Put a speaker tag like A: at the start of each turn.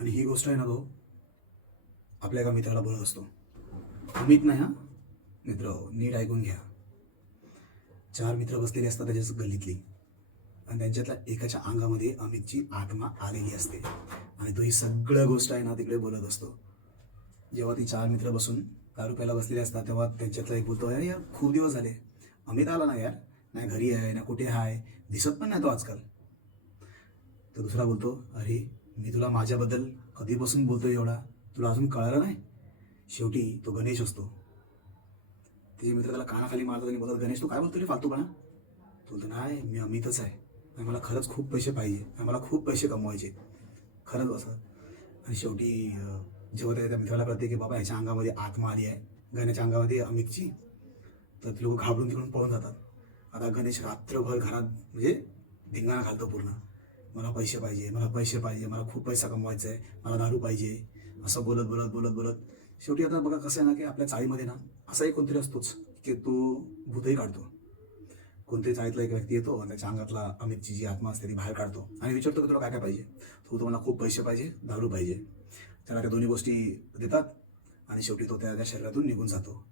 A: आणि ही गोष्ट आहे ना तो आपल्या एका मित्राला बोलत असतो. अमित नाही हा? मित्र हो, नीट ऐकून घ्या. चार मित्र बसलेले असतात त्याच्याच गल्लीतली. आणि त्यांच्यातल्या एकाच्या अंगामध्ये अमितची आत्मा आलेली असते. आणि तो ही सगळं गोष्ट आहे ना तिकडे बोलत असतो. जेव्हा ती चार मित्र बसून दारू प्यायला बसलेले असतात तेव्हा त्यांच्यातला एक बोलतो अरे यार खूप दिवस झाले. अमित आला ना यार? नाही घरी आहे ना कुठे आहे? दिसत पण नाही तो आजकाल. तर दुसरा बोलतो अरे मी तुला माझ्याबद्दल कधीपासून बोलतोय एवढा? तुला अजून कळालं नाही? शेवटी तो गणेश असतो. तिचे मित्र त्याला कानाखाली मारतात आणि बोलतात गणेश तू काय बोलतो रे फालतूपणा? तो बोलतो नाही मी अमितच आहे. आणि मला खरंच खूप पैसे पाहिजे. आणि मला खूप पैसे कमवायचे खरंच असं. आणि शेवटी जेव्हा त्या त्या मित्राला कळते की बाबा ह्याच्या अंगामध्ये आत्मा आली आहे गण्याच्या अंगामध्ये अमितची तर ते लोक घाबरून तिकडून पळून जातात. आता गणेश रात्रभर घरात म्हणजे धिंगाणा घालतो पूर्ण. मला पैसे पाहिजे मला पैसे पाहिजे मला खूप पैसा कमवायचा आहे मला दारू पाहिजे असं बोलत बोलत बोलत बोलत. शेवटी आता बघा कसं आहे ना की आपल्या चाळीमध्ये ना असाही कोणतरी असतोच की तो भूतही काढतो. कोणतरी चाळीतला एक व्यक्ती येतो आणि त्याच्या अंगातला अमितची जी आत्मा असते ती बाहेर काढतो आणि विचारतो की तुला काय काय पाहिजे? तो तुम्हाला खूप पैसे पाहिजे दारू पाहिजे. त्याला त्या दोन्ही गोष्टी देतात आणि शेवटी तो त्याच्या त्या शरीरातून निघून जातो.